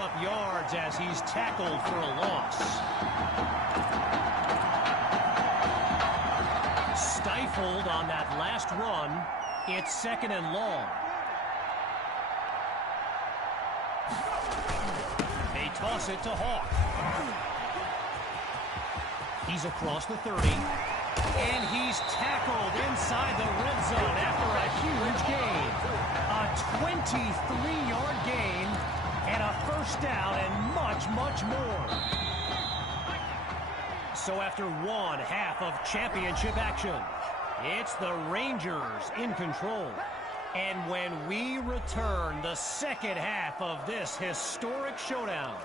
up yards as he's tackled for a loss. Stifled on that last run. It's 2nd and long. They toss it to Hawk. He's across the 30. And he's tackled inside the red zone after a huge gain. A 23-yard gain and a first down and much, much more. So after one half of championship action, it's the Rangers in control. And when we return the second half of this historic showdown,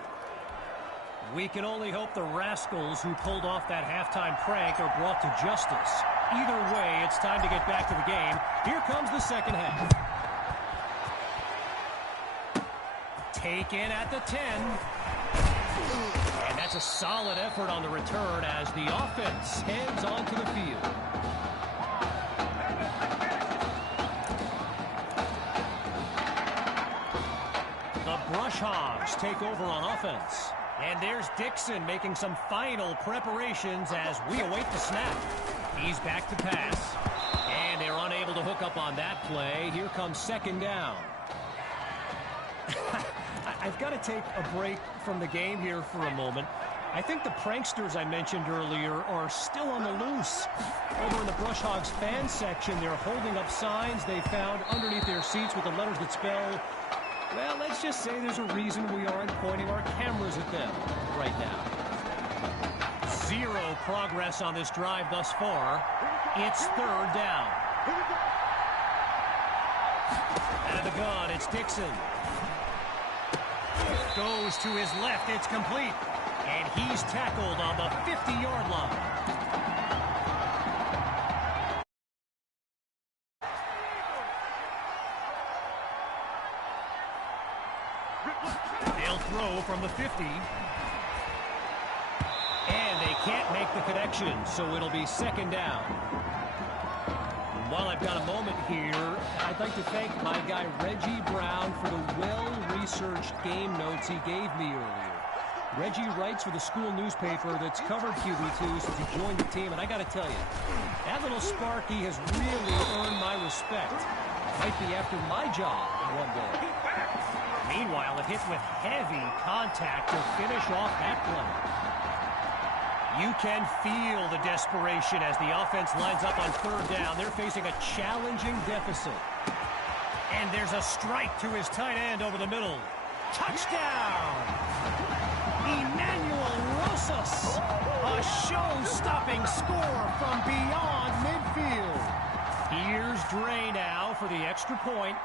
we can only hope the rascals who pulled off that halftime prank are brought to justice. Either way, it's time to get back to the game. Here comes the second half. Taken at the 10. And that's a solid effort on the return as the offense heads onto the field. The Brush Hogs take over on offense. And there's Dixon making some final preparations as we await the snap. He's back to pass. And they're unable to hook up on that play. Here comes 2nd down. I've got to take a break from the game here for a moment. I think the pranksters I mentioned earlier are still on the loose. Over in the Brush Hogs fan section, they're holding up signs they found underneath their seats with the letters that spell, well, let's just say there's a reason we aren't pointing our cameras at them right now. Zero progress on this drive thus far. It's 3rd down. Out of the gun, it's Dixon. Goes to his left, it's complete. And he's tackled on the 50-yard line. They'll throw from the 50. And they can't make the connection, so it'll be 2nd down. While I've got a moment here, I'd like to thank my guy Reggie Brown for the well-researched game notes he gave me earlier. Reggie writes for the school newspaper that's covered QB2 since he joined the team, and I got to tell you, that little Sparky has really earned my respect. Might be after my job one day. Meanwhile, a hit with heavy contact to finish off that play. You can feel the desperation as the offense lines up on 3rd down. They're facing a challenging deficit. And there's a strike to his tight end over the middle. Touchdown! Emmanuel Rosas, a show-stopping score from beyond midfield. Here's Dre now for the extra point.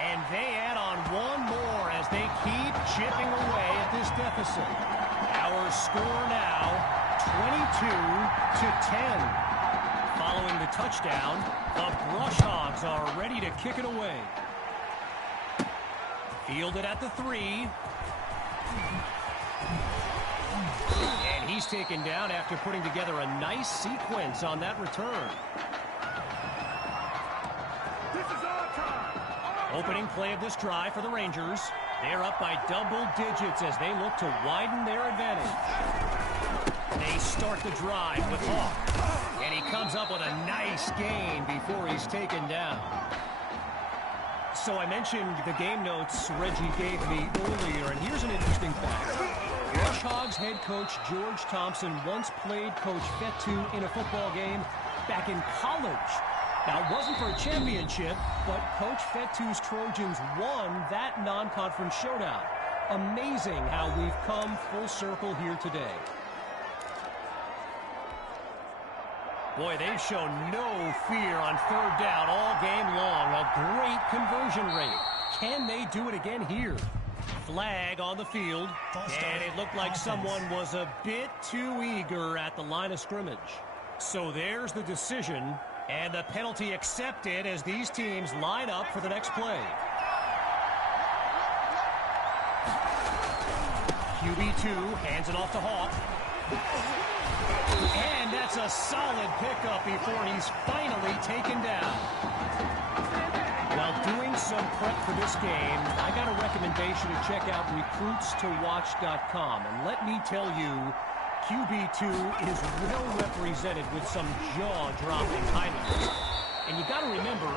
And they add on one more as they keep chipping away at this deficit. Our score now, 22-10. Following the touchdown, the Brush Hogs are ready to kick it away. Fielded at the 3. And he's taken down after putting together a nice sequence on that return. This is our time. Opening play of this drive for the Rangers. They're up by double digits as they look to widen their advantage. They start the drive with Hawk. And he comes up with a nice gain before he's taken down. So I mentioned the game notes Reggie gave me earlier, and here's an interesting fact. Brush Hogs head coach George Thompson once played Coach Fetu in a football game back in college. Now, it wasn't for a championship, but Coach Fetu's Trojans won that non-conference showdown. Amazing how we've come full circle here today. Boy, they've shown no fear on 3rd down all game long. A great conversion rate. Can they do it again here? Flag on the field. And it looked like someone was a bit too eager at the line of scrimmage. So there's the decision. And the penalty accepted as these teams line up for the next play. QB2 hands it off to Hawk. And that's a solid pickup before he's finally taken down. While doing some prep for this game, I got a recommendation to check out recruitstowatch.com. And let me tell you, QB2 is well represented with some jaw-dropping highlights. And you got to remember,